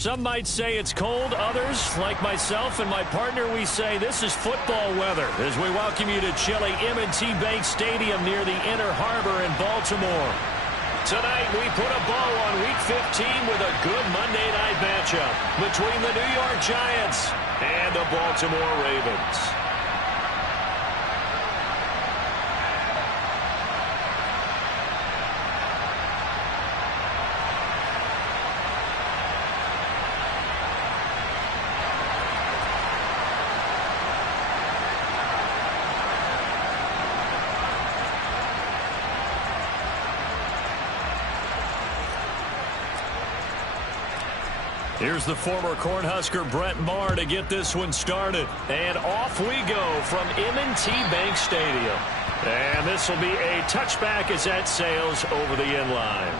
Some might say it's cold. Others, like myself and my partner, we say this is football weather as we welcome you to chilly M&T Bank Stadium near the Inner Harbor in Baltimore. Tonight, we put a bow on Week 15 with a good Monday night matchup between the New York Giants and the Baltimore Ravens. Here's the former Cornhusker Brett Maher to get this one started. And off we go from M&T Bank Stadium. And this will be a touchback as that sails over the end line.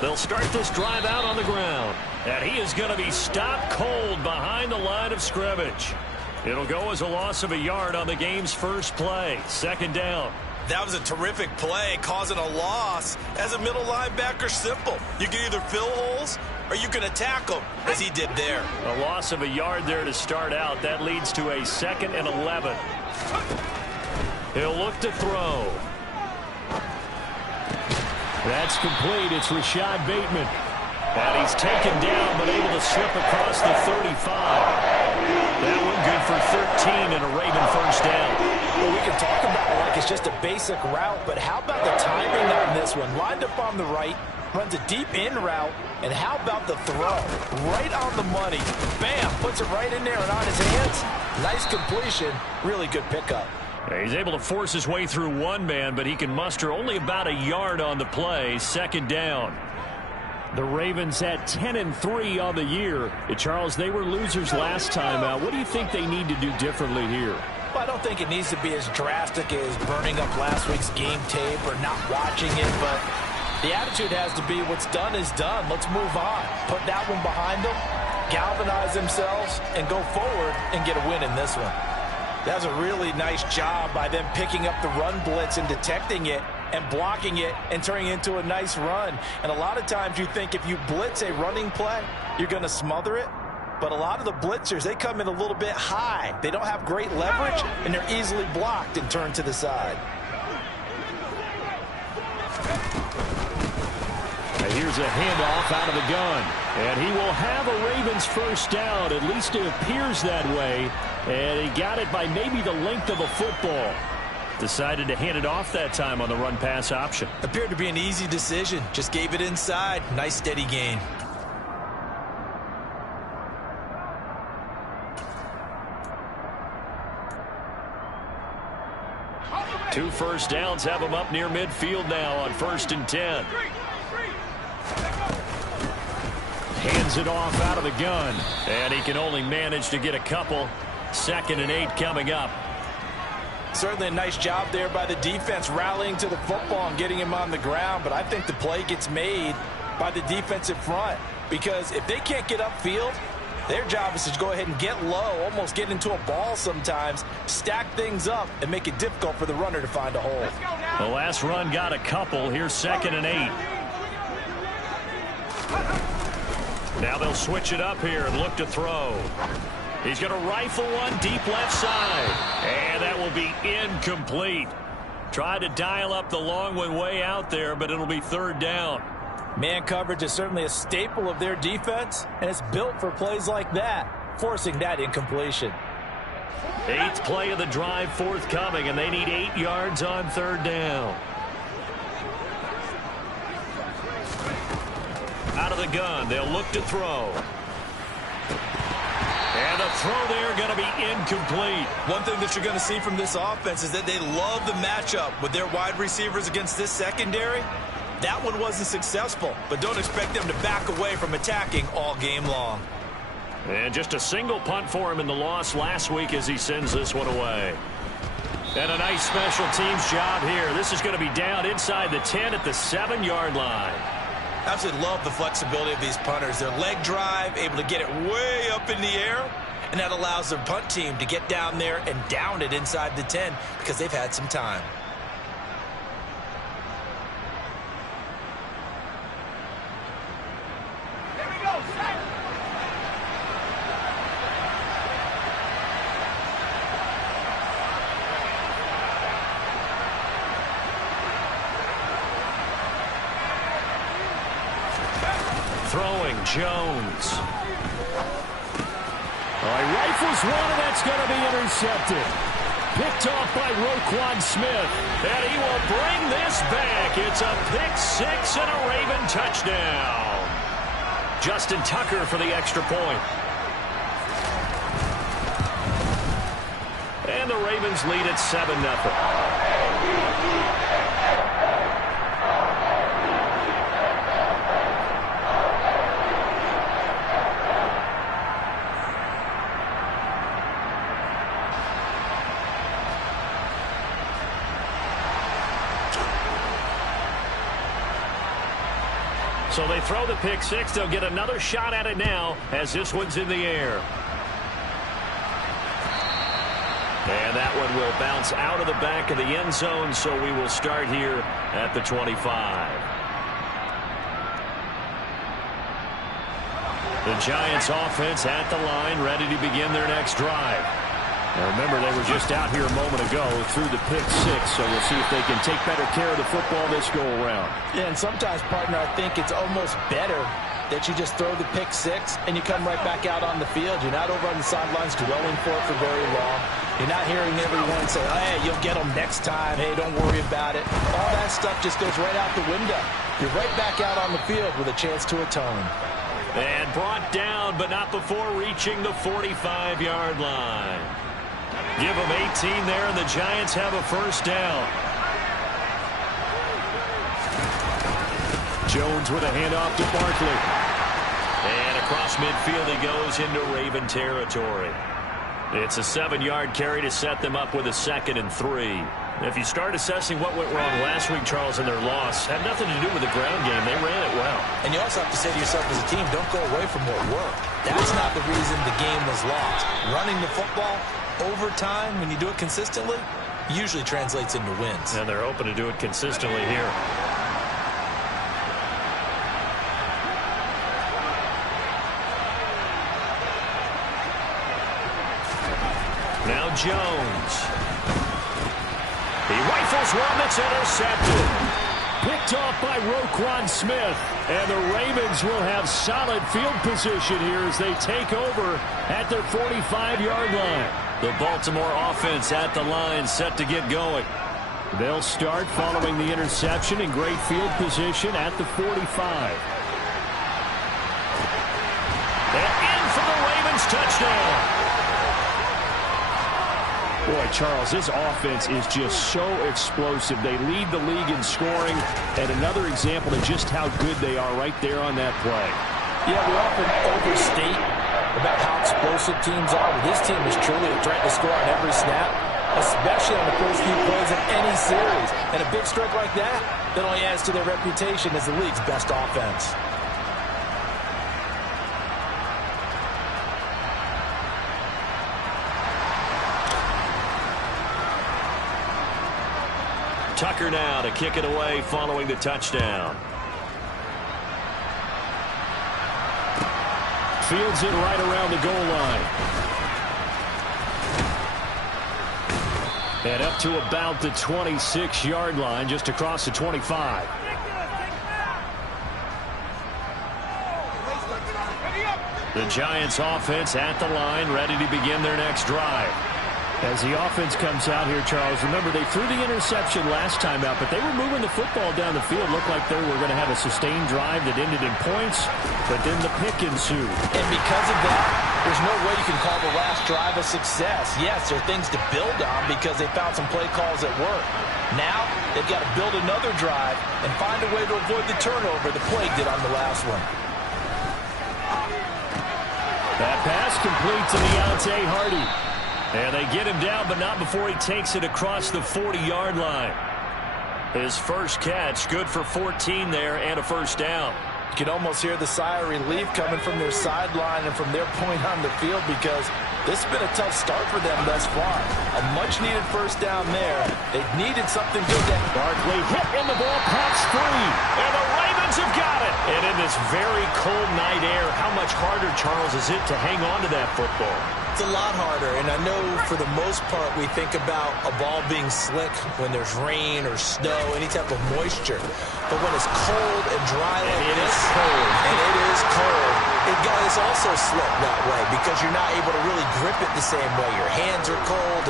They'll start this drive out on the ground. And he is going to be stopped cold behind the line of scrimmage. It'll go as a loss of a yard on the game's first play. Second down. That was a terrific play, causing a loss. As a middle linebacker, simple. You can either fill holes or you can attack them, as he did there. A loss of a yard there to start out. That leads to a 2nd and 11. He'll look to throw. That's complete. It's Rashad Bateman. And he's taken down, but able to slip across the 35. That one good for 13 and a Raven first down. Well, we can talk about it like it's just a basic route, but how about the timing on this one? Lined up on the right, runs a deep in route, and how about the throw? Right on the money. Bam! Puts it right in there and on his hands. Nice completion. Really good pickup. He's able to force his way through one man, but he can muster only about a yard on the play. Second down. The Ravens at 10-3 on the year. Charles, they were losers last time out. What do you think they need to do differently here? Well, I don't think it needs to be as drastic as burning up last week's game tape or not watching it, but the attitude has to be what's done is done. Let's move on. Put that one behind them, galvanize themselves, and go forward and get a win in this one. That was a really nice job by them picking up the run blitz and detecting it and blocking it and turning it into a nice run. And a lot of times you think if you blitz a running play, you're going to smother it. But a lot of the blitzers, they come in a little bit high. They don't have great leverage, and they're easily blocked and turned to the side. And here's a handoff out of the gun. And he will have a Ravens first down. At least it appears that way. And he got it by maybe the length of a football. Decided to hand it off that time on the run-pass option. Appeared to be an easy decision. Just gave it inside. Nice steady gain. Two first downs have him up near midfield now on 1st and 10. Hands it off out of the gun. And he can only manage to get a couple. 2nd and 8 coming up. Certainly a nice job there by the defense rallying to the football and getting him on the ground. But I think the play gets made by the defensive front. Because if they can't get upfield, their job is to go ahead and get low, almost get into a ball sometimes, stack things up, and make it difficult for the runner to find a hole. The last run got a couple. Here's 2nd and 8. Now they'll switch it up here and look to throw. He's going to rifle one deep left side. And that will be incomplete. Tried to dial up the long one way out there, but it'll be 3rd down. Man coverage is certainly a staple of their defense, and it's built for plays like that, forcing that incompletion. 8th play of the drive forthcoming, and they need 8 yards on 3rd down. Out of the gun, they'll look to throw. And the throw there going to be incomplete. One thing that you're going to see from this offense is that they love the matchup with their wide receivers against this secondary. That one wasn't successful, but don't expect them to back away from attacking all game long. And just a single punt for him in the loss last week as he sends this one away. And a nice special teams job here. This is going to be down inside the 10 at the 7-yard line. Absolutely love the flexibility of these punters. Their leg drive, able to get it way up in the air, and that allows their punt team to get down there and down it inside the 10 because they've had some time. Throwing Jones. He rifles one, and that's going to be intercepted. Picked off by Roquan Smith. And he will bring this back. It's a pick six and a Raven touchdown. Justin Tucker for the extra point. And the Ravens lead at 7-0. So they throw the pick six. They'll get another shot at it now as this one's in the air. And that one will bounce out of the back of the end zone, so we will start here at the 25. The Giants offense at the line, ready to begin their next drive. Now remember, they were just out here a moment ago through the pick six, so we'll see if they can take better care of the football this go-around. Yeah, and sometimes, partner, I think it's almost better that you just throw the pick six and you come right back out on the field. You're not over on the sidelines dwelling for it for very long. You're not hearing everyone say, hey, you'll get them next time. Hey, don't worry about it. All that stuff just goes right out the window. You're right back out on the field with a chance to atone. And brought down, but not before reaching the 45-yard line. Give them 18 there, and the Giants have a first down. Jones with a handoff to Barkley. And across midfield he goes into Raven territory. It's a 7-yard carry to set them up with a 2nd and 3. If you start assessing what went wrong last week, Charles, in their loss, had nothing to do with the ground game. They ran it well. And you also have to say to yourself as a team, don't go away from what worked. That's not the reason the game was lost. Running the football over time, when you do it consistently, usually translates into wins. And they're open to do it consistently here. Now Jones. He rifles one that's intercepted. Picked off by Roquan Smith. And the Ravens will have solid field position here as they take over at their 45-yard line. The Baltimore offense at the line, set to get going. They'll start following the interception in great field position at the 45. And in for the Ravens touchdown. Boy, Charles, this offense is just so explosive. They lead the league in scoring, and another example of just how good they are right there on that play. Yeah, we often overstate about how explosive teams are, but this team is truly a threat to score on every snap, especially on the first few plays of any series. And a big strike like that only adds to their reputation as the league's best offense. Tucker now to kick it away following the touchdown. Fields it right around the goal line. And up to about the 26-yard line, just across the 25. The Giants offense at the line, ready to begin their next drive. As the offense comes out here, Charles, remember they threw the interception last time out, but they were moving the football down the field. Looked like they were going to have a sustained drive that ended in points, but then the pick ensued. And because of that, there's no way you can call the last drive a success. Yes, there are things to build on because they found some play calls that work. Now, they've got to build another drive and find a way to avoid the turnover the Plague did on the last one. That pass pass complete to Deontay Hardy. And they get him down, but not before he takes it across the 40-yard line. His first catch, good for 14 there and a first down. You can almost hear the sigh of relief coming from their sideline and from their point on the field, because this has been a tough start for them thus far. A much-needed first down there. They needed something good. Barkley hit in the ball, pass free, and the Ravens have got it. And in this very cold night air, how much harder, Charles, is it to hang on to that football? It's a lot harder, and I know for the most part we think about a ball being slick when there's rain or snow, any type of moisture. But when it's cold and dry like it this, is cold, and it is cold, it's also slick that way because you're not able to really grip it the same way. Your hands are cold,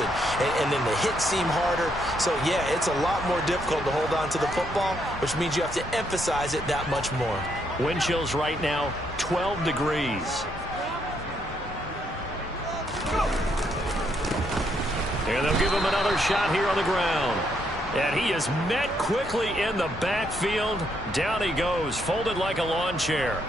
and then the hits seem harder. So, yeah, it's a lot more difficult to hold on to the football, which means you have to emphasize it that much more. Wind chills right now, 12 degrees. And they'll give him another shot here on the ground. And he is met quickly in the backfield. Down he goes, folded like a lawn chair.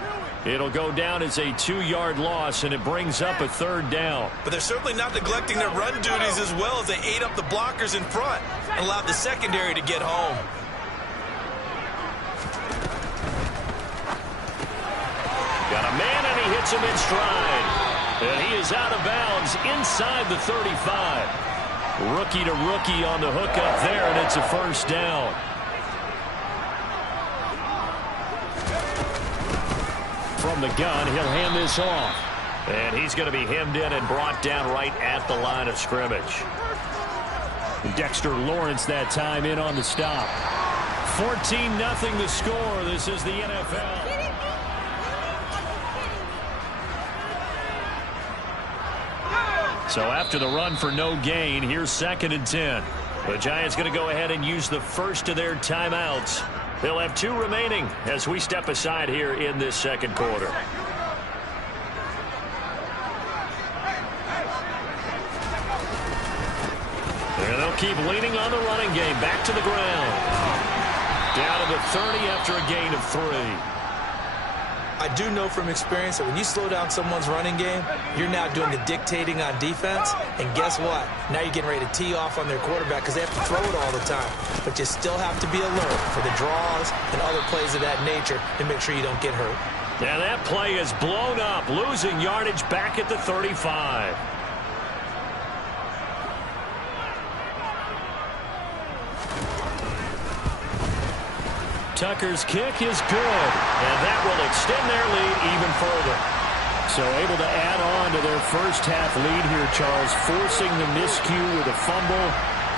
It'll go down as a 2-yard loss, and it brings up a third down. But they're certainly not neglecting their run duties as well, as they ate up the blockers in front and allowed the secondary to get home. Got a man, and he hits him in stride. And he is out of bounds inside the 35. Rookie to rookie on the hook up there, and it's a first down. From the gun, he'll hand this off. And he's going to be hemmed in and brought down right at the line of scrimmage. Dexter Lawrence that time in on the stop. 14-0 the score. This is the NFL. So after the run for no gain, here's 2nd and 10. The Giants going to go ahead and use the first of their timeouts. They'll have 2 remaining as we step aside here in this second quarter. And they'll keep leaning on the running game. Back to the ground. Down to the 30 after a gain of 3. I do know from experience that when you slow down someone's running game, you're now doing the dictating on defense. And guess what? Now you're getting ready to tee off on their quarterback because they have to throw it all the time. But you still have to be alert for the draws and other plays of that nature to make sure you don't get hurt. Yeah, that play is blown up, losing yardage back at the 35. Tucker's kick is good, and that will extend their lead even further. So able to add on to their first half lead here, Charles, forcing the miscue with a fumble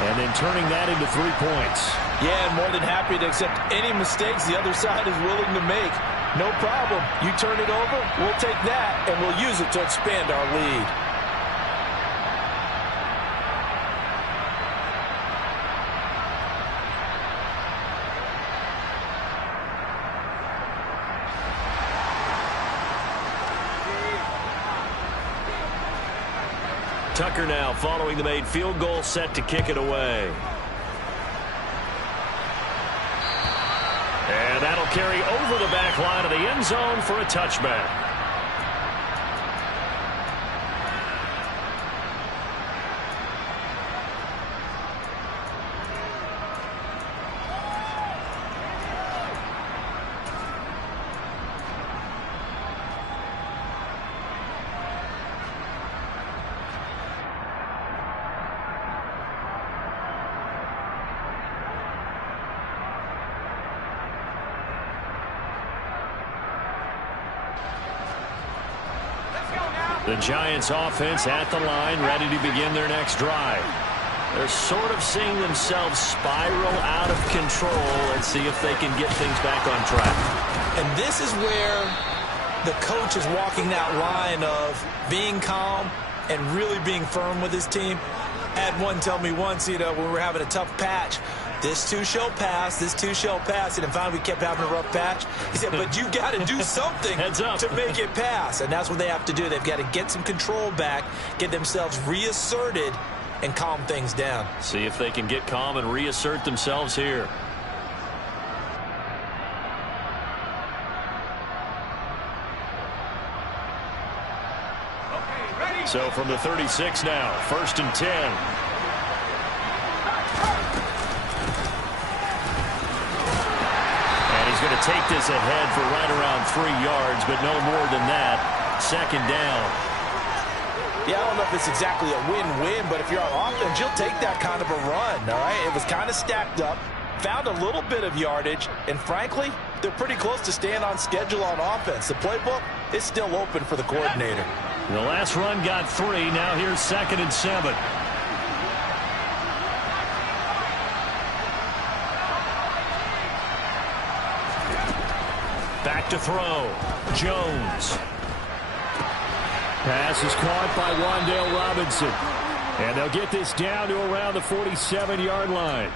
and then turning that into 3 points. Yeah, and more than happy to accept any mistakes the other side is willing to make. No problem. You turn it over, we'll take that, and we'll use it to expand our lead. Tucker now following the made field goal, set to kick it away. And that'll carry over the back line of the end zone for a touchback. The Giants offense at the line, ready to begin their next drive. They're sort of seeing themselves spiral out of control. Let's see if they can get things back on track. And this is where the coach is walking that line of being calm and really being firm with his team. I had one tell me once, when we were having a tough patch, this too shall pass, this too shall pass. And finally we kept having a rough patch. He said, but you got to do something to make it pass. And that's what they have to do. They've got to get some control back, get themselves reasserted, and calm things down. See if they can get calm and reassert themselves here. So from the 36 now, 1st and 10. And he's going to take this ahead for right around 3 yards, but no more than that. 2nd down. Yeah, I don't know if it's exactly a win-win, but if you're on offense, you'll take that kind of a run, all right? It was kind of stacked up, found a little bit of yardage, and frankly, they're pretty close to staying on schedule on offense. The playbook is still open for the coordinator. The last run got 3. Now here's 2nd and 7. Back to throw. Jones. Pass is caught by Wan'Dale Robinson. And they'll get this down to around the 47-yard line.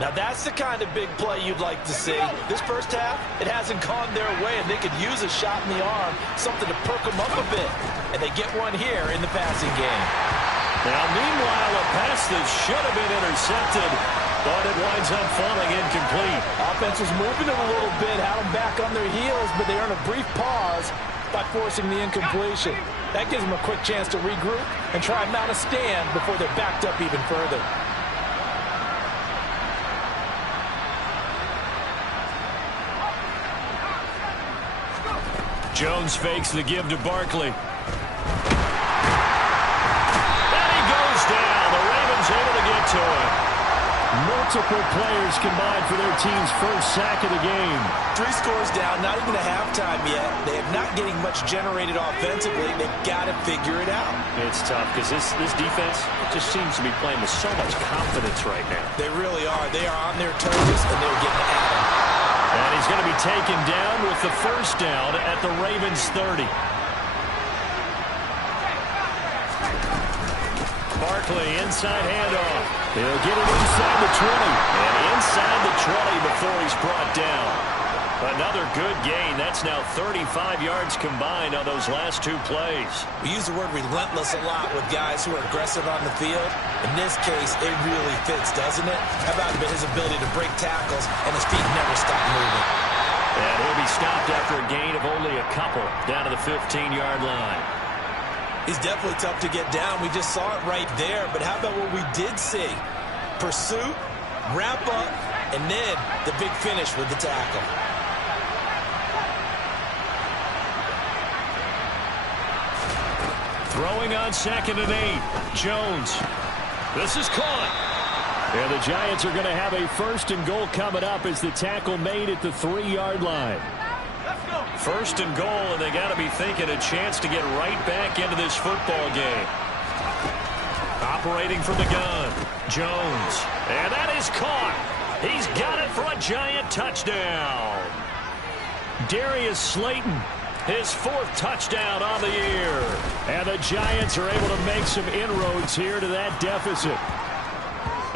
Now that's the kind of big play you'd like to see. This first half, it hasn't gone their way, and they could use a shot in the arm, something to perk them up a bit. And they get one here in the passing game. Now, meanwhile, a pass that should have been intercepted, but it winds up falling incomplete. Offense was moving it a little bit, had them back on their heels, but they earn a brief pause by forcing the incompletion. That gives them a quick chance to regroup and try and mount a stand before they're backed up even further. Jones fakes the give to Barkley. And he goes down. The Ravens able to get to him. Multiple players combined for their team's first sack of the game. 3 scores down, not even a halftime yet. They are not getting much generated offensively. They've got to figure it out. It's tough because this defense just seems to be playing with so much confidence right now. They really are. They are on their toes, and they're getting at them. And he's going to be taken down with the first down at the Ravens 30. Barkley, inside handoff. He'll get it inside the 20. And inside the 20 before he's brought down. Another good gain. That's now 35 yards combined on those last 2 plays. We use the word relentless a lot with guys who are aggressive on the field. In this case, it really fits, doesn't it? How about his ability to break tackles and his feet never stop moving? And he'll be stopped after a gain of only a couple down to the 15-yard line. He's definitely tough to get down. We just saw it right there. But how about what we did see? Pursuit, wrap up, and then the big finish with the tackle. Throwing on 2nd and 8. Jones. This is caught. And the Giants are going to have a 1st and goal coming up as the tackle made at the 3-yard line. 1st and goal, and they got to be thinking a chance to get right back into this football game. Operating from the gun. Jones. And that is caught. He's got it for a Giant touchdown. Darius Slayton. His 4th touchdown on the year. And the Giants are able to make some inroads here to that deficit.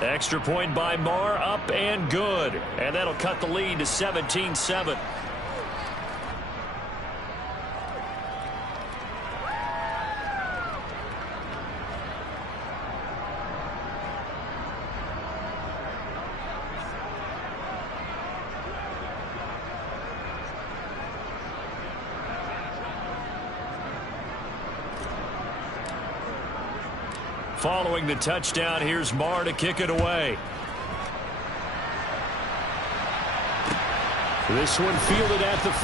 Extra point by Marr, up and good. And that'll cut the lead to 17-7. Following the touchdown, here's Marr to kick it away. This one fielded at the 5.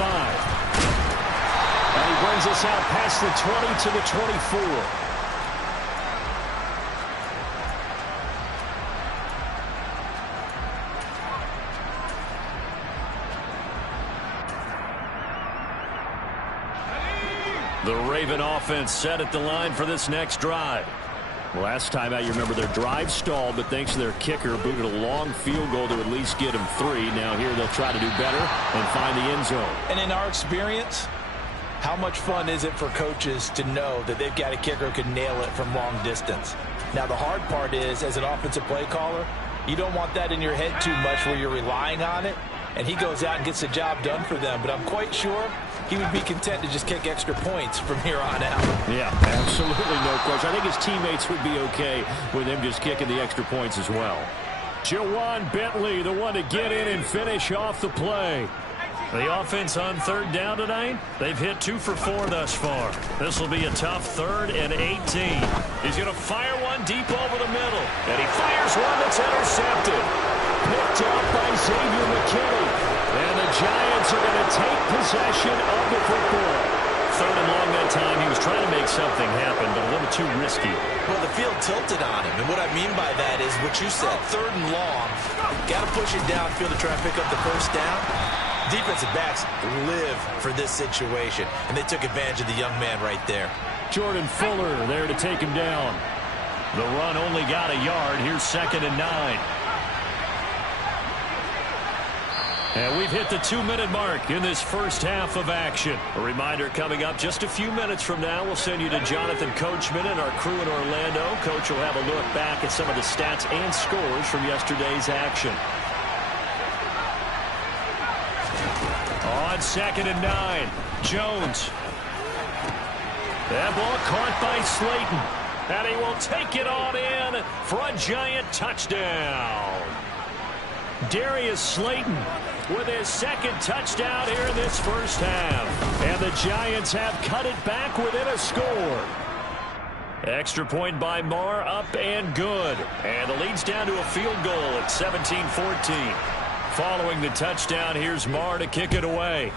And he brings us out past the 20 to the 24. The Raven offense set at the line for this next drive. Last time out, you remember their drive stalled, but thanks to their kicker, booted a long field goal to at least get them 3. Now here they'll try to do better and find the end zone. And in our experience, how much fun is it for coaches to know that they've got a kicker who can nail it from long distance? Now the hard part is, as an offensive play caller, you don't want that in your head too much where you're relying on it, and he goes out and gets the job done for them. But I'm quite sure he would be content to just kick extra points from here on out. Yeah, absolutely no question. I think his teammates would be okay with him just kicking the extra points as well. Jawan Bentley, the one to get in and finish off the play. The offense on third down tonight, they've hit 2 for 4 thus far. This will be a tough 3rd and 18. He's going to fire one deep over the middle. And he fires one that's intercepted. Picked up by Xavier McKinney. And the Giants are going to take possession of the football. 3rd and long that time. He was trying to make something happen, but a little too risky. Well, the field tilted on him. And what I mean by that is what you said. 3rd and long. Got to push it downfield to try and pick up the first down. Defensive backs live for this situation, and they took advantage of the young man right there. Jordan Fuller there to take him down. The run only got a yard. Here's 2nd and 9. And we've hit the 2-minute mark in this first half of action. A reminder coming up just a few minutes from now. We'll send you to Jonathan Coachman and our crew in Orlando. Coach will have a look back at some of the stats and scores from yesterday's action. On 2nd and 9, Jones. That ball caught by Slayton. And he will take it on in for a Giant touchdown. Darius Slayton with his 2nd touchdown here in this first half. And the Giants have cut it back within a score. Extra point by Marr, up and good. And the lead's down to a field goal at 17-14. Following the touchdown, here's Marr to kick it away.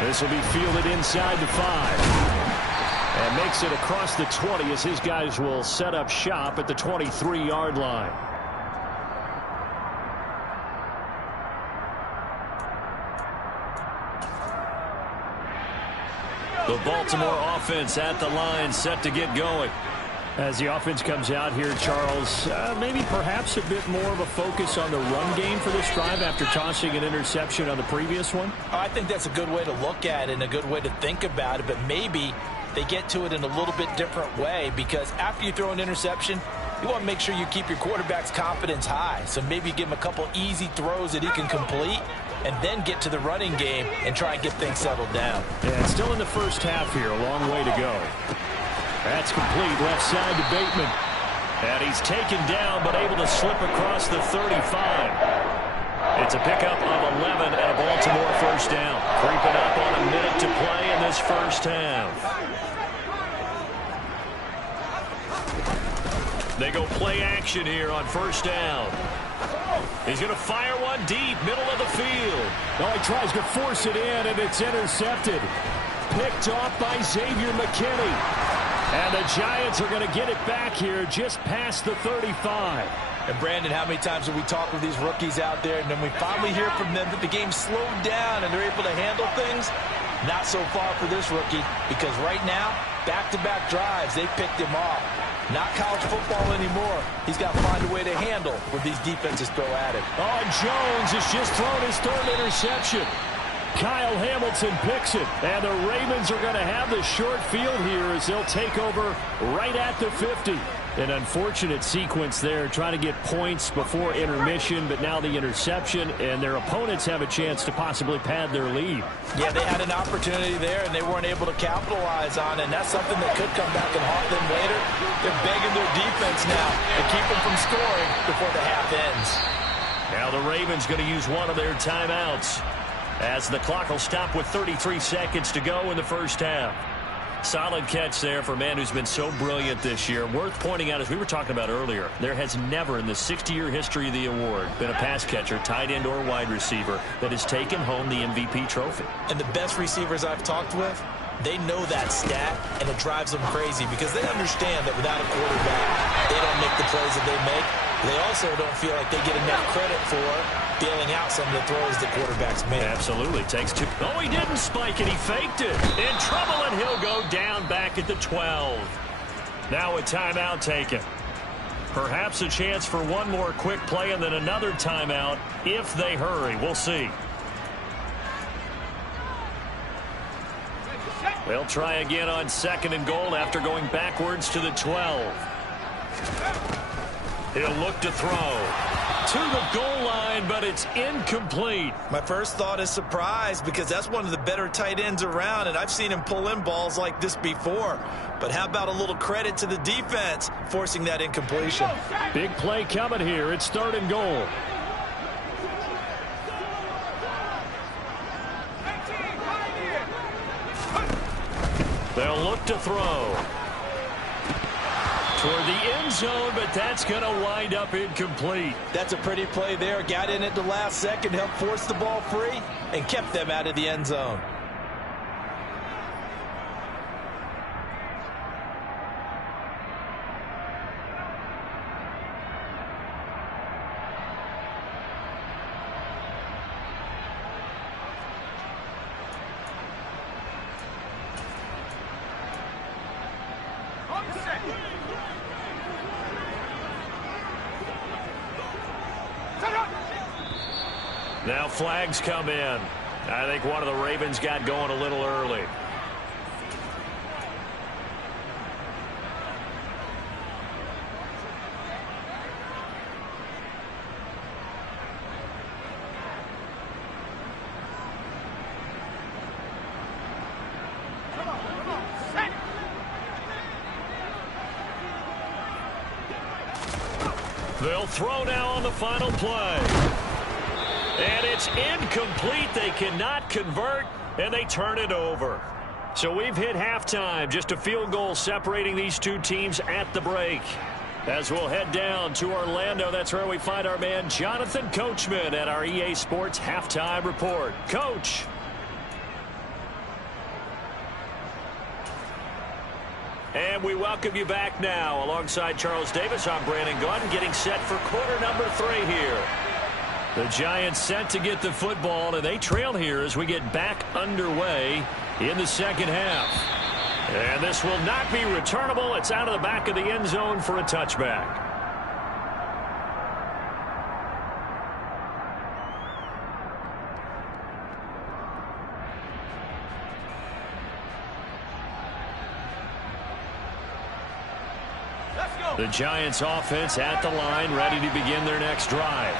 This will be fielded inside the 5. And makes it across the 20 as his guys will set up shop at the 23-yard line. The Baltimore offense at the line, set to get going. As the offense comes out here, Charles, maybe perhaps a bit more of a focus on the run game for this drive after tossing an interception on the previous one? I think that's a good way to look at it and a good way to think about it, but maybe they get to it in a little bit different way, because after you throw an interception, you want to make sure you keep your quarterback's confidence high. So maybe give him a couple easy throws that he can complete and then get to the running game and try and get things settled down. Yeah, it's still in the first half here, a long way to go. That's complete, left side to Bateman. And he's taken down, but able to slip across the 35. It's a pickup of 11 and a Baltimore first down. Creeping up on a minute to play in this first half. They go play action here on first down. He's going to fire one deep, middle of the field. Oh, he tries to force it in, and it's intercepted. Picked off by Xavier McKinney. And the Giants are going to get it back here just past the 35. And Brandon, how many times have we talked with these rookies out there, and then we finally hear from them that the game slowed down and they're able to handle things? Not so far for this rookie, because right now, back-to-back drives, they picked him off. Not college football anymore. He's got to find a way to handle what these defenses throw at him. Oh, Jones has just thrown his 3rd interception. Kyle Hamilton picks it, and the Ravens are going to have the short field here as they'll take over right at the 50. An unfortunate sequence there, trying to get points before intermission, but now the interception, and their opponents have a chance to possibly pad their lead. Yeah, they had an opportunity there, and they weren't able to capitalize on it, and that's something that could come back and haunt them later. They're begging their defense now to keep them from scoring before the half ends. Now the Ravens going to use one of their timeouts, as the clock will stop with 33 seconds to go in the first half. Solid catch there for a man who's been so brilliant this year. Worth pointing out, as we were talking about earlier, there has never in the 60-year history of the award been a pass catcher, tight end, or wide receiver that has taken home the MVP trophy. And the best receivers I've talked with, they know that stat, and it drives them crazy because they understand that without a quarterback, they don't make the plays that they make. They also don't feel like they get enough credit for bailing out some of the throws the quarterbacks make. Absolutely. Takes two. Oh, he didn't spike it. He faked it. In trouble, and he'll go down back at the 12. Now a timeout taken. Perhaps a chance for one more quick play and then another timeout if they hurry. We'll see. They'll try again on 2nd and goal after going backwards to the 12. He'll look to throw to the goal line, but it's incomplete. My first thought is surprise, because that's one of the better tight ends around, and I've seen him pull in balls like this before. But how about a little credit to the defense forcing that incompletion? Big play coming here. It's 3rd and goal. They'll look to throw toward the end zone, but that's going to wind up incomplete. That's a pretty play there. Got in at the last second, helped force the ball free, and kept them out of the end zone. Now flags come in. I think one of the Ravens got going a little early. They'll throw now on the final play. And it's incomplete. They cannot convert, and they turn it over. So we've hit halftime. Just a field goal separating these two teams at the break. As we'll head down to Orlando, that's where we find our man Jonathan Coachman at our EA Sports Halftime Report. Coach. And we welcome you back now. Alongside Charles Davis, I'm Brandon Gunn, getting set for quarter number 3 here. The Giants set to get the football, and they trail here as we get back underway in the second half. And this will not be returnable. It's out of the back of the end zone for a touchback. The Giants offense at the line, ready to begin their next drive.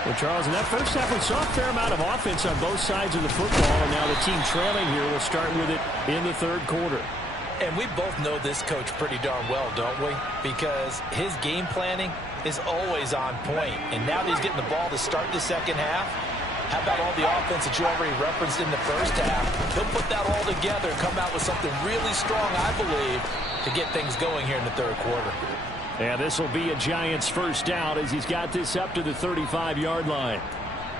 Well, Charles, in that first half, we saw a fair amount of offense on both sides of the football, and now the team trailing here will start with it in the third quarter. And we both know this coach pretty darn well, don't we? Because his game planning is always on point. And now that he's getting the ball to start the second half, how about all the offense that you already referenced in the first half? He'll put that all together and come out with something really strong, I believe, to get things going here in the third quarter. And this will be a Giants first down as he's got this up to the 35-yard line.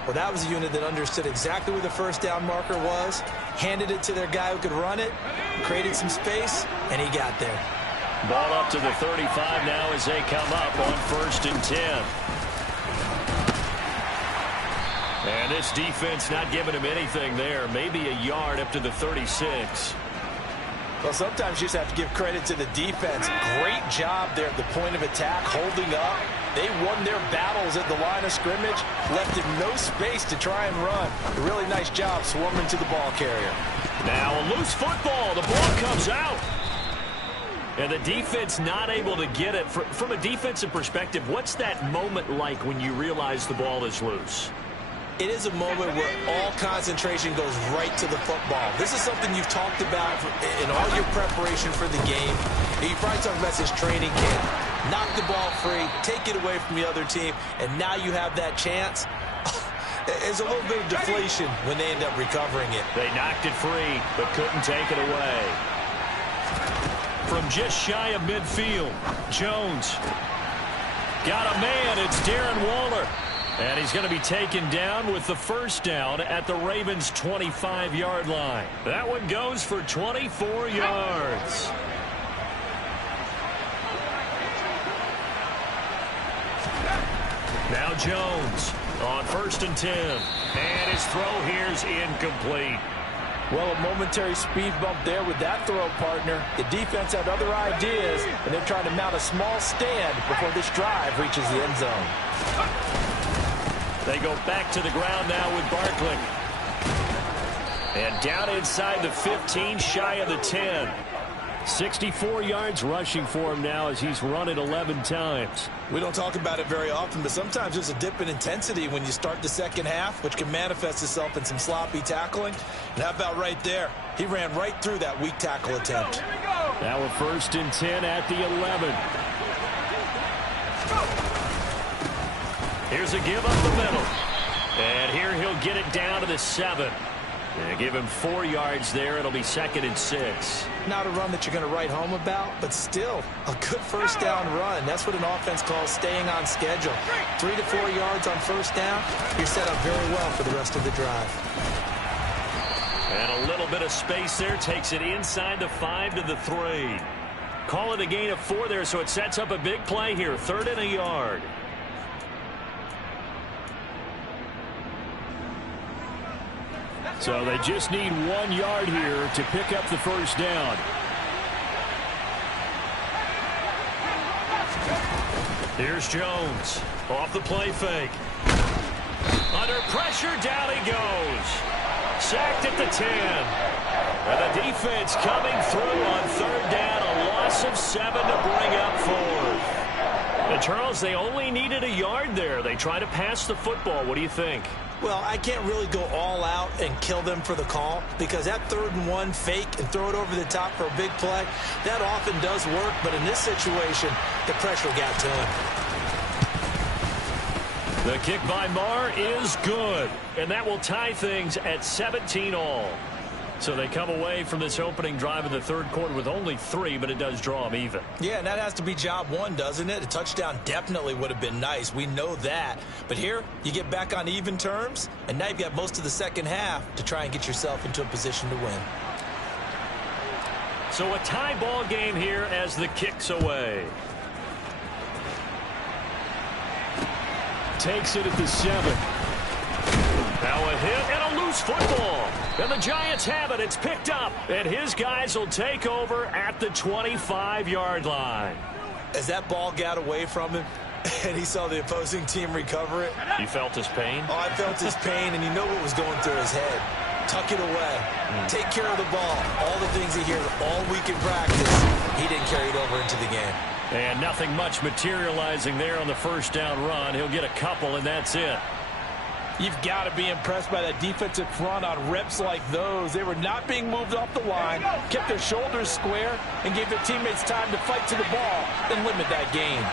Well, that was a unit that understood exactly where the first down marker was, handed it to their guy who could run it, created some space, and he got there. Ball up to the 35 now as they come up on 1st and 10. And this defense not giving him anything there. Maybe a yard up to the 36. Well, sometimes you just have to give credit to the defense. Great job there at the point of attack, holding up. They won their battles at the line of scrimmage, left him no space to try and run. A really nice job swarming to the ball carrier. Now a loose football. The ball comes out. And the defense not able to get it. From a defensive perspective, what's that moment like when you realize the ball is loose? It is a moment where all concentration goes right to the football. This is something you've talked about in all your preparation for the game. You probably talked about this training camp. Knock the ball free, take it away from the other team, and now you have that chance. There's a little bit of deflation when they end up recovering it. They knocked it free, but couldn't take it away. From just shy of midfield, Jones got a man. It's Darren Waller. And he's going to be taken down with the first down at the Ravens' 25-yard line. That one goes for 24 yards. Now Jones on 1st and 10. And his throw here's incomplete. Well, a momentary speed bump there with that throw, partner. The defense had other ideas, and they're trying to mount a small stand before this drive reaches the end zone. They go back to the ground now with Barkley. And down inside the 15, shy of the 10. 64 yards rushing for him now as he's run it 11 times. We don't talk about it very often, but sometimes there's a dip in intensity when you start the second half, which can manifest itself in some sloppy tackling. And how about right there? He ran right through that weak tackle attempt. Now a 1st and 10 at the 11. Here's a give up the middle. And here he'll get it down to the 7. Yeah, give him 4 yards there. It'll be 2nd and 6. Not a run that you're going to write home about, but still a good first down run. That's what an offense calls staying on schedule. 3 to 4 yards on first down. You're set up very well for the rest of the drive. And a little bit of space there. Takes it inside the 5 to the 3. Call it a gain of 4 there, so it sets up a big play here. 3rd and a yard. So they just need 1 yard here to pick up the first down. Here's Jones. Off the play fake. Under pressure, down he goes. Sacked at the 10. And the defense coming through on 3rd down. A loss of 7 to bring up 4th. And Charles, they only needed a yard there. They try to pass the football. What do you think? Well, I can't really go all out and kill them for the call because that 3rd and 1 fake and throw it over the top for a big play, that often does work. But in this situation, the pressure got to him. The kick by Marr is good. And that will tie things at 17 all. So they come away from this opening drive in the 3rd quarter with only 3, but it does draw them even. Yeah, and that has to be job 1, doesn't it? A touchdown definitely would have been nice. We know that. But here, you get back on even terms, and now you've got most of the second half to try and get yourself into a position to win. So a tie ball game here as the kick's away. Takes it at the 7. Now a hit and a loose football. And the Giants have it. It's picked up. And his guys will take over at the 25-yard line. As that ball got away from him and he saw the opposing team recover it. You felt his pain? Oh, I felt his pain, and you know what was going through his head. Tuck it away. Take care of the ball. All the things he hears all week in practice, he didn't carry it over into the game. And nothing much materializing there on the first down run. He'll get a couple, and that's it. You've got to be impressed by that defensive front on reps like those. They were not being moved off the line, kept their shoulders square, and gave their teammates time to fight to the ball and limit that gain.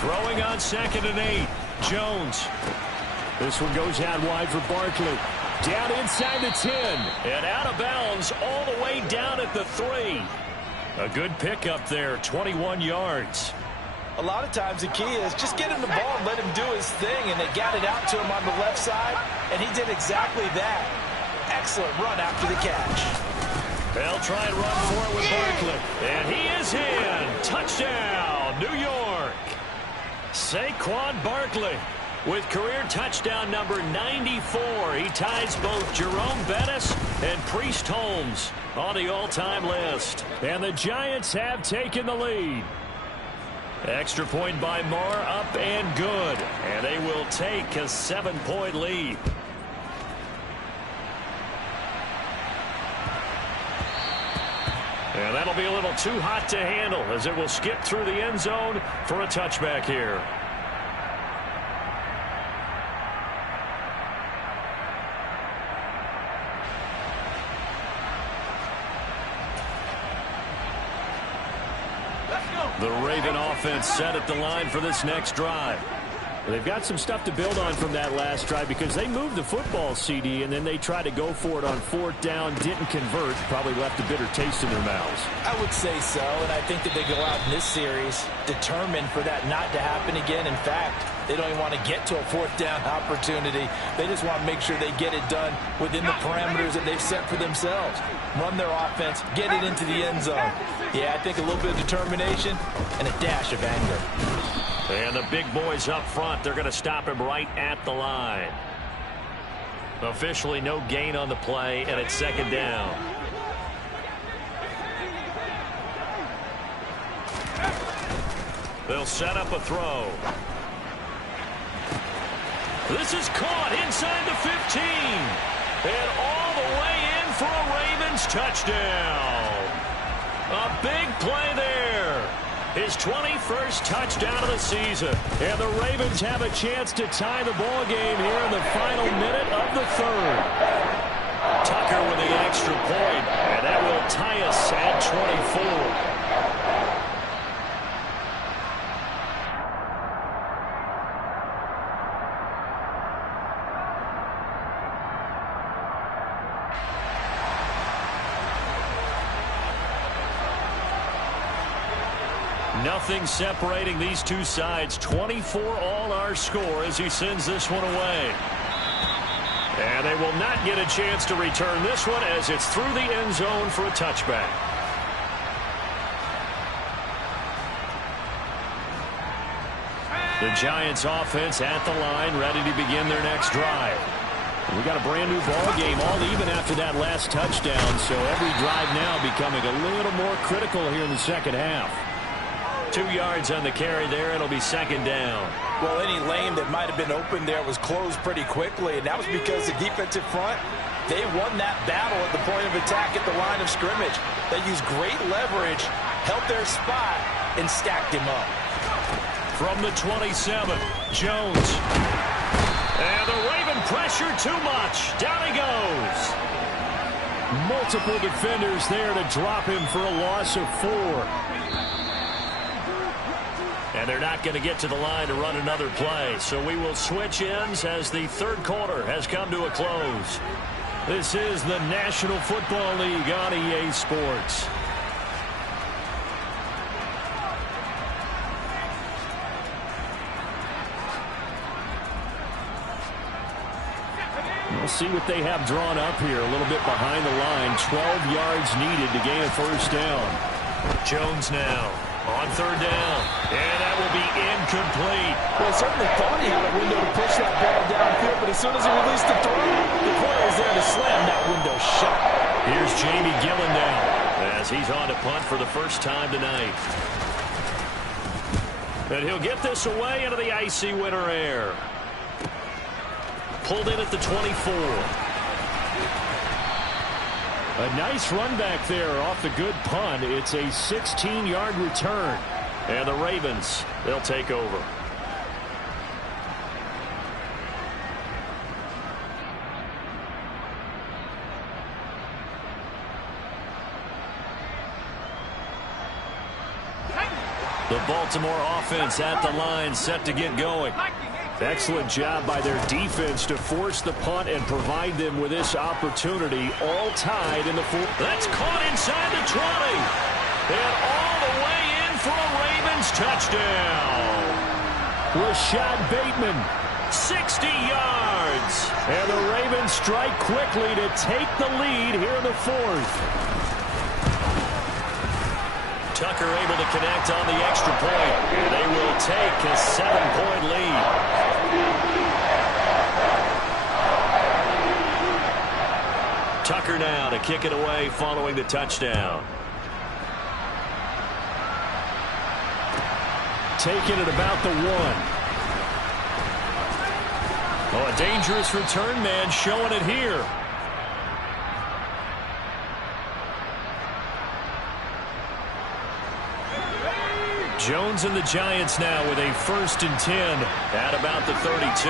Throwing on 2nd and 8. Jones. This one goes out wide for Barkley. Down inside the 10. And out of bounds all the way down at the 3. A good pickup there, 21 yards. A lot of times the key is just get him the ball and let him do his thing, and they got it out to him on the left side, and he did exactly that. Excellent run after the catch. They'll try and run for it with Barkley. And he is in. Touchdown, New York. Saquon Barkley with career touchdown number 94. He ties both Jerome Bettis and Priest Holmes on the all-time list. And the Giants have taken the lead. Extra point by Marr, up and good. And they will take a 7-point lead. And that'll be a little too hot to handle as it will skip through the end zone for a touchback here. The Raven offense set at the line for this next drive. They've got some stuff to build on from that last drive because they moved the football, CD, and then they tried to go for it on 4th down, didn't convert, probably left a bitter taste in their mouths. I would say so, and I think that they go out in this series determined for that not to happen again. In fact, they don't even want to get to a 4th down opportunity. They just want to make sure they get it done within the parameters that they've set for themselves. Run their offense, get it into the end zone. Yeah, I think a little bit of determination and a dash of anger. And the big boys up front, they're going to stop him right at the line. Officially no gain on the play, and it's 2nd down. They'll set up a throw. This is caught inside the 15. And all the way in for a Ravens touchdown. A big play there. His 21st touchdown of the season. And the Ravens have a chance to tie the ball game here in the final minute of the 3rd. Tucker with the extra point, and that will tie us at 24. Nothing separating these two sides. 24 all our score as he sends this one away. And they will not get a chance to return this one as it's through the end zone for a touchback. The Giants offense at the line, ready to begin their next drive. We got a brand new ball game, all even after that last touchdown, so every drive now becoming a little more critical here in the second half. 2 yards on the carry there. It'll be second down. Well, any lane that might have been open there was closed pretty quickly, and that was because the defensive front, they won that battle at the point of attack at the line of scrimmage. They used great leverage, held their spot, and stacked him up. From the 27, Jones. And the Raven pressure too much. Down he goes. Multiple defenders there to drop him for a loss of 4. And they're not going to get to the line to run another play. So we will switch ends as the third quarter has come to a close. This is the National Football League on EA Sports. We'll see what they have drawn up here. A little bit behind the line. 12 yards needed to gain a first down. Jones now on third down. And that will be incomplete. Well, he certainly thought he had a window to push that ball downfield, but as soon as he released the throw, the corner was there to slam that window shut. Here's Jamie Gillen now as he's on to punt for the first time tonight. And he'll get this away into the icy winter air. Pulled in at the 24. A nice run back there off the good punt. It's a 16-yard return. And the Ravens, they'll take over. The Baltimore offense at the line, set to get going. Excellent job by their defense to force the punt and provide them with this opportunity, all tied in the fourth. That's caught inside the 20. And all the way in for a Ravens touchdown. Rashad Bateman. 60 yards. And the Ravens strike quickly to take the lead here in the fourth. Tucker able to connect on the extra point. And they will take a 7-point lead. Tucker now to kick it away following the touchdown. Taking it about the 1. Oh, a dangerous return man showing it here. Jones and the Giants now with a 1st and 10 at about the 32.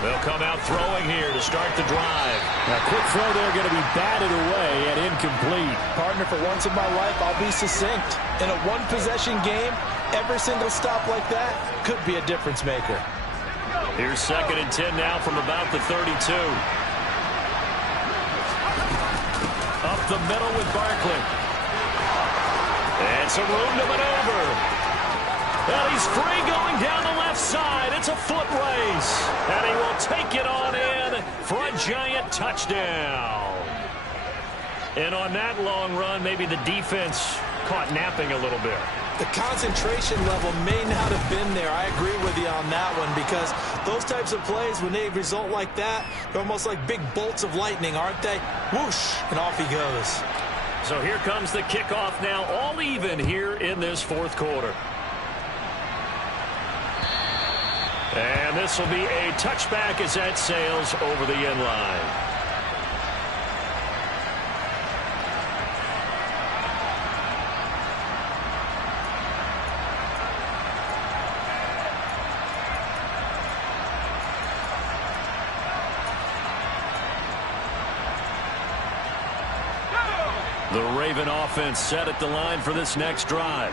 They'll come out throwing here to start the drive. A quick throw there going to be batted away and incomplete. Partner, for once in my life, I'll be succinct. In a one-possession game, every single stop like that could be a difference maker. Here's 2nd and 10 now from about the 32. Up the middle with Barkley. And some room to maneuver. And he's free going down the left side. It's a foot race. And he will take it on in for a Giant touchdown. And on that long run, maybe the defense caught napping a little bit. The concentration level may not have been there. I agree with you on that one, because those types of plays, when they result like that, they're almost like big bolts of lightning, aren't they? Whoosh, and off he goes. So here comes the kickoff now, all even here in this fourth quarter. And this will be a touchback as that sails over the end line. The Raven offense set at the line for this next drive.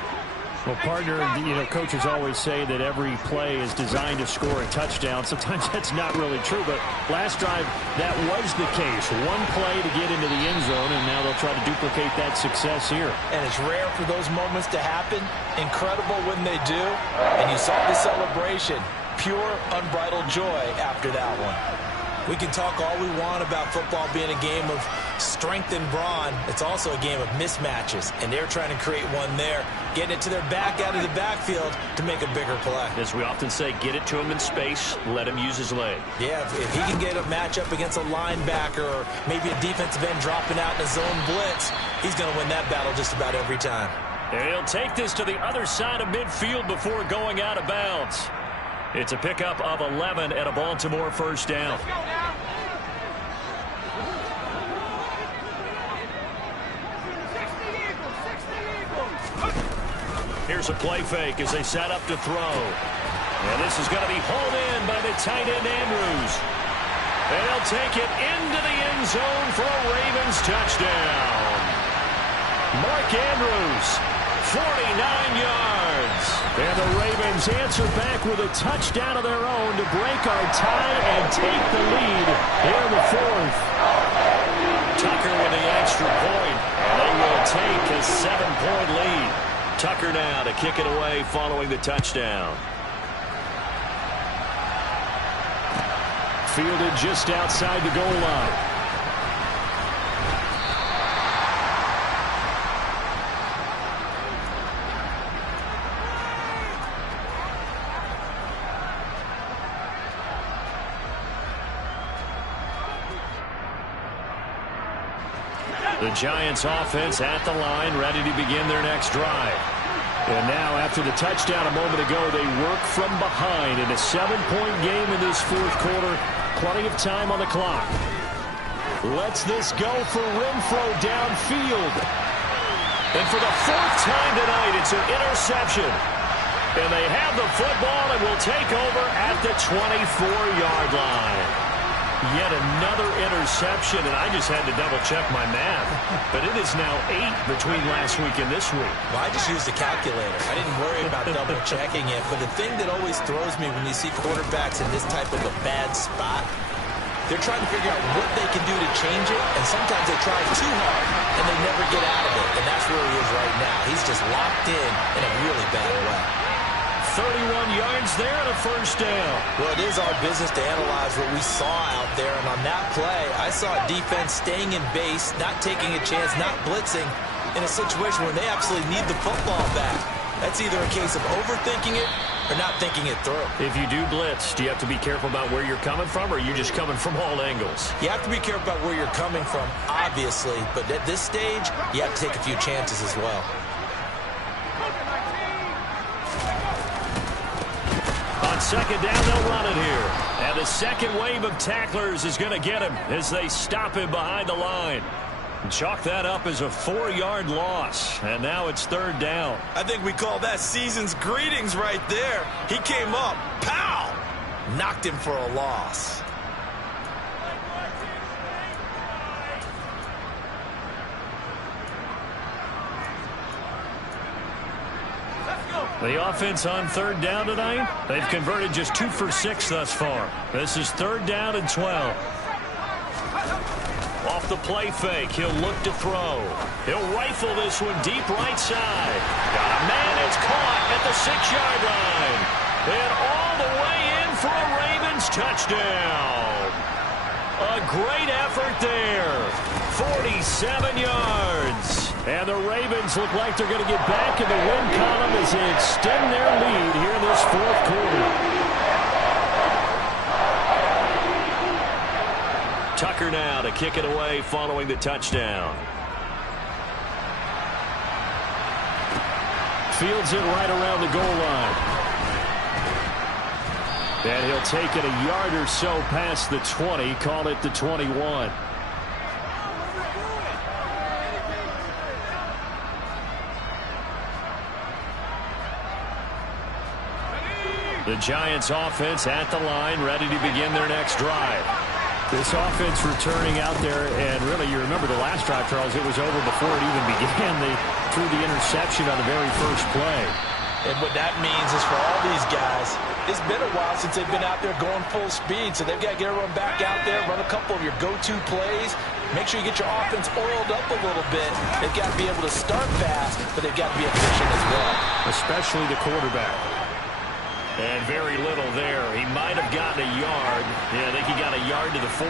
Well, partner, coaches always say that every play is designed to score a touchdown. Sometimes that's not really true, but last drive, that was the case. One play to get into the end zone, and now they'll try to duplicate that success here. And it's rare for those moments to happen. Incredible when they do. And you saw the celebration. Pure, unbridled joy after that one. We can talk all we want about football being a game of strength and brawn. It's also a game of mismatches, and they're trying to create one there, getting it to their back out of the backfield to make a bigger play. As we often say, get it to him in space, let him use his leg. Yeah, if he can get a matchup against a linebacker or maybe a defensive end dropping out in a zone blitz, he's going to win that battle just about every time. And he'll take this to the other side of midfield before going out of bounds. It's a pickup of 11 and a Baltimore first down. Here's a play fake as they set up to throw. And this is going to be hauled in by the tight end Andrews. And they'll take it into the end zone for a Ravens touchdown. Mark Andrews, 49 yards. And the Ravens answer back with a touchdown of their own to break our tie and take the lead here in the fourth. Tucker with the extra point, and they will take a 7-point lead. Tucker now to kick it away following the touchdown. Fielded just outside the goal line. The Giants offense at the line, ready to begin their next drive. And now, after the touchdown a moment ago, they work from behind in a 7-point game in this fourth quarter. Plenty of time on the clock. Lets this go for Renfro downfield. And for the fourth time tonight, it's an interception. And they have the football and will take over at the 24-yard line. Yet another interception, and I just had to double-check my math. But it is now 8 between last week and this week. Well, I just used a calculator. I didn't worry about double-checking it. But the thing that always throws me when you see quarterbacks in this type of a bad spot, they're trying to figure out what they can do to change it, and sometimes they try too hard, and they never get out of it. And that's where he is right now. He's just locked in a really bad way. 31 yards there and a first down. Well, it is our business to analyze what we saw out there. And on that play, I saw defense staying in base, not taking a chance, not blitzing in a situation where they absolutely need the football back. That's either a case of overthinking it or not thinking it through. If you do blitz, do you have to be careful about where you're coming from, or are you just coming from all angles? You have to be careful about where you're coming from, obviously. But at this stage, you have to take a few chances as well. On second down, they'll run it here. And the second wave of tacklers is going to get him as they stop him behind the line. Chalk that up as a 4-yard loss. And now it's third down. I think we call that season's greetings right there. He came up, pow! Knocked him for a loss. The offense on third down tonight, they've converted just 2 for 6 thus far. This is third down and 12. Off the play fake, he'll look to throw. He'll rifle this one deep right side. Got a man, it's caught at the 6-yard line. And all the way in for a Ravens touchdown. A great effort there. 47 yards. And the Ravens look like they're going to get back in the win column as they extend their lead here in this fourth quarter. Tucker now to kick it away following the touchdown. Fields it right around the goal line. And he'll take it a yard or so past the 20, call it the 21. The Giants offense at the line, ready to begin their next drive. This offense returning out there, and really, you remember the last drive, Charles, it was over before it even began. The threw the interception on the very first play. And what that means is for all these guys, it's been a while since they've been out there going full speed, so they've got to get everyone back out there, run a couple of your go-to plays, make sure you get your offense oiled up a little bit. They've got to be able to start fast, but they've got to be efficient as well. Especially the quarterback. And very little there. He might have gotten a yard. Yeah, I think he got a yard to the 41.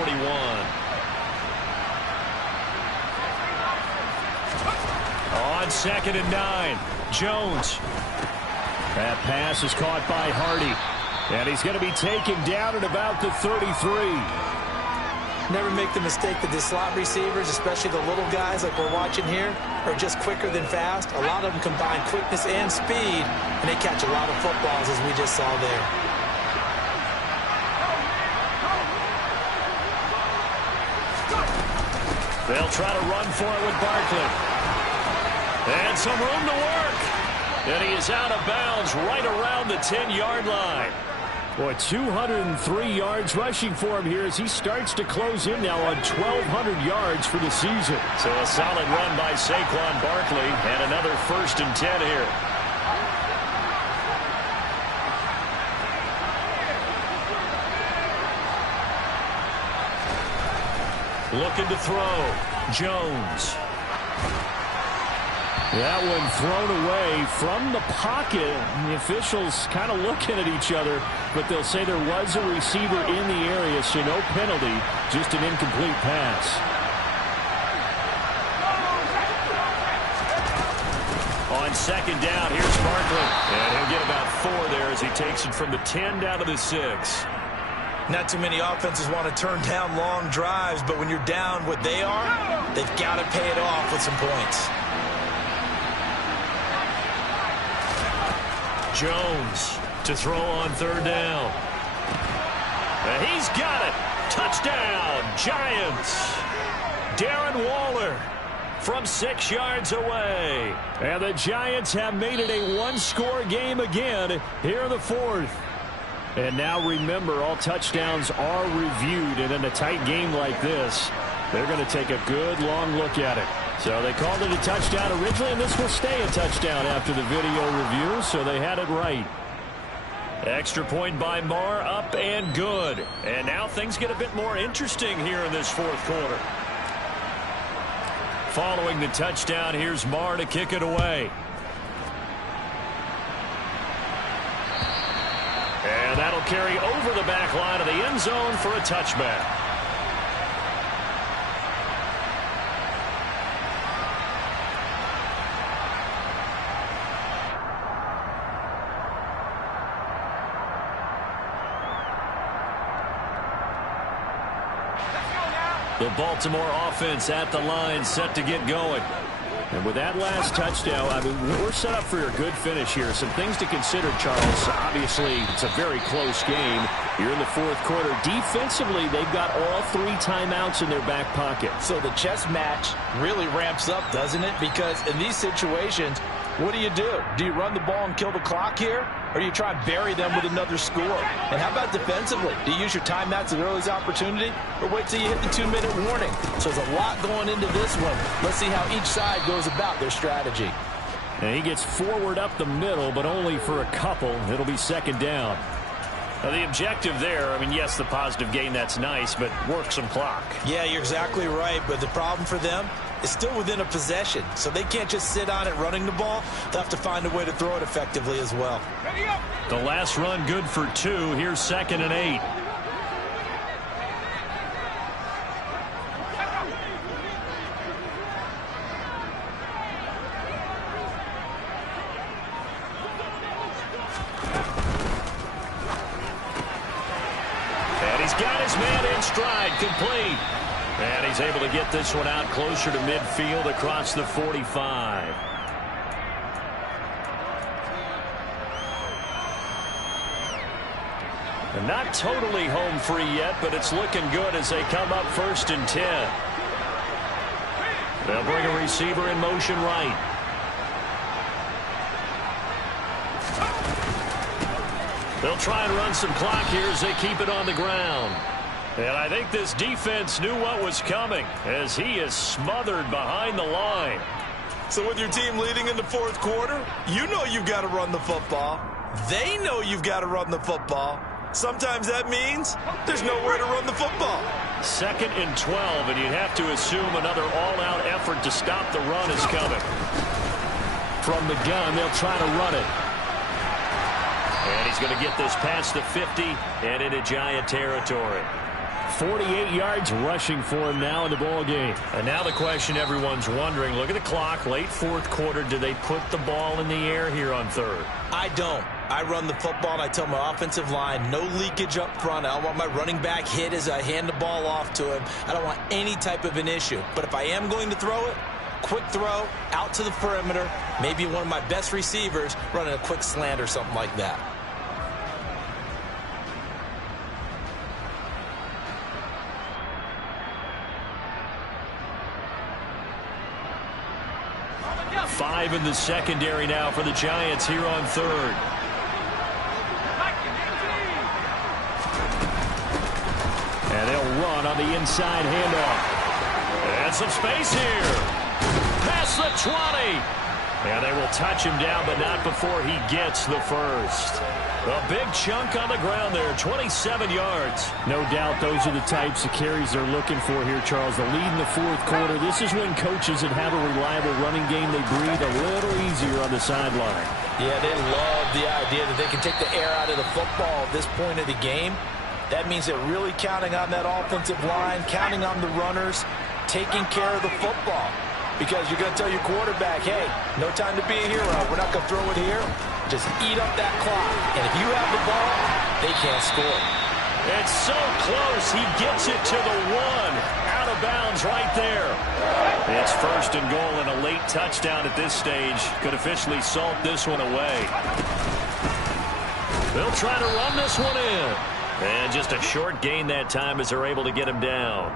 On 2nd and 9, Jones. That pass is caught by Hardy. And he's going to be taken down at about the 33. Never make the mistake that the slot receivers, especially the little guys like we're watching here, are just quicker than fast. A lot of them combine quickness and speed, and they catch a lot of footballs, as we just saw there. They'll try to run for it with Barkley. And some room to work. And he is out of bounds right around the 10-yard line. Boy, 203 yards rushing for him here as he starts to close in now on 1,200 yards for the season. So a solid run by Saquon Barkley and another 1st and 10 here. Looking to throw. Jones. That one thrown away from the pocket. The officials kind of looking at each other, but they'll say there was a receiver in the area, so no penalty, just an incomplete pass. On 2nd down, here's Barkley. And he'll get about 4 there as he takes it from the 10 down to the 6. Not too many offenses want to turn down long drives, but when you're down what they are, they've got to pay it off with some points. Jones to throw on 3rd down. And he's got it. Touchdown, Giants. Darren Waller from 6 yards away. And the Giants have made it a one-score game again here in the 4th. And now remember, all touchdowns are reviewed, and in a tight game like this, they're going to take a good long look at it. So they called it a touchdown originally, and this will stay a touchdown after the video review, so they had it right. Extra point by Marr, up and good. And now things get a bit more interesting here in this 4th quarter. Following the touchdown, here's Marr to kick it away. And that'll carry over the back line of the end zone for a touchback. The Baltimore offense at the line, set to get going. And with that last touchdown, I mean, we're set up for a good finish here. Some things to consider, Charles. Obviously, it's a very close game. You're in the 4th quarter. Defensively, they've got all 3 timeouts in their back pocket. So the chess match really ramps up, doesn't it? Because in these situations, what do? Do you run the ball and kill the clock here? Or do you try and bury them with another score? And how about defensively? Do you use your timeouts at earliest opportunity? Or wait till you hit the 2-minute warning? So there's a lot going into this one. Let's see how each side goes about their strategy. And he gets forward up the middle, but only for a couple. It'll be 2nd down. Now the objective there, I mean, yes, the positive gain, that's nice, but work some clock. Yeah, you're exactly right, but the problem for them is still within a possession, so they can't just sit on it running the ball. They'll have to find a way to throw it effectively as well. The last run good for 2. Here's 2nd and 8. And he's got his man in stride, complete. And he's able to get this one out closer to midfield across the 45. And not totally home free yet, but it's looking good as they come up 1st and 10. They'll bring a receiver in motion right. They'll try and run some clock here as they keep it on the ground. And I think this defense knew what was coming as he is smothered behind the line. So with your team leading in the fourth quarter, you know you've got to run the football. They know you've got to run the football. Sometimes that means there's nowhere to run the football. 2nd and 12, and you'd have to assume another all-out effort to stop the run is coming. From the gun, they'll try to run it. And he's going to get this past the 50 and into Giant territory. 48 yards rushing for him now in the ball game. And now the question everyone's wondering, look at the clock, late fourth quarter, do they put the ball in the air here on third? I don't. I run the football, and I tell my offensive line, no leakage up front. I don't want my running back hit as I hand the ball off to him. I don't want any type of an issue. But if I am going to throw it, quick throw, out to the perimeter, maybe one of my best receivers running a quick slant or something like that. Five in the secondary now for the Giants here on third. And they'll run on the inside handoff. And some space here. Past the 20. And they will touch him down, but not before he gets the first. A big chunk on the ground there, 27 yards. No doubt those are the types of carries they're looking for here, Charles. The lead in the fourth quarter. This is when coaches that have a reliable running game, they breathe a little easier on the sideline. Yeah, they love the idea that they can take the air out of the football at this point of the game. That means they're really counting on that offensive line, counting on the runners, taking care of the football. Because you're going to tell your quarterback, hey, no time to be a hero. We're not going to throw it here. Just eat up that clock. And if you have the ball, they can't score. It's so close. He gets it to the 1. Out of bounds right there. It's 1st and goal and a late touchdown at this stage. Could officially salt this one away. They'll try to run this one in. And just a short gain that time as they're able to get him down.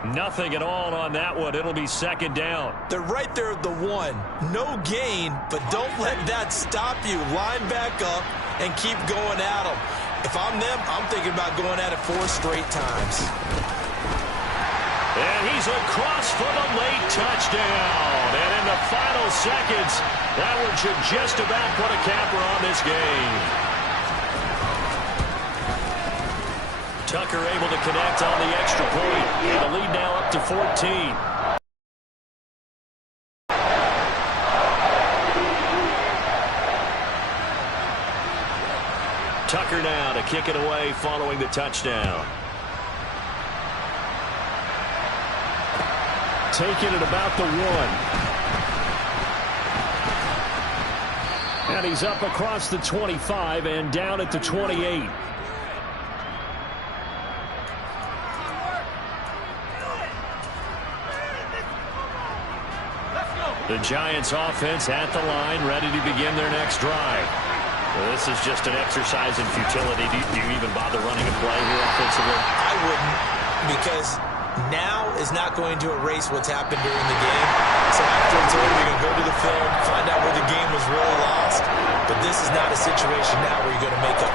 Nothing at all on that one. It'll be 2nd down. They're right there at the 1. No gain, but don't let that stop you. Line back up and keep going at them. If I'm them, I'm thinking about going at it 4 straight times. And he's across for the late touchdown. And in the final seconds, that one should just about put a capper on this game. Tucker able to connect on the extra point. And the lead now up to 14. Tucker now to kick it away following the touchdown. Taking it about the 1. And he's up across the 25 and down at the 28. The Giants offense at the line, ready to begin their next drive. Well, this is just an exercise in futility. Do you even bother running a play here offensively? I wouldn't, because now is not going to erase what's happened during the game. So after it's over, you're going to go to the film, find out where the game was really lost. But this is not a situation now where you're going to make a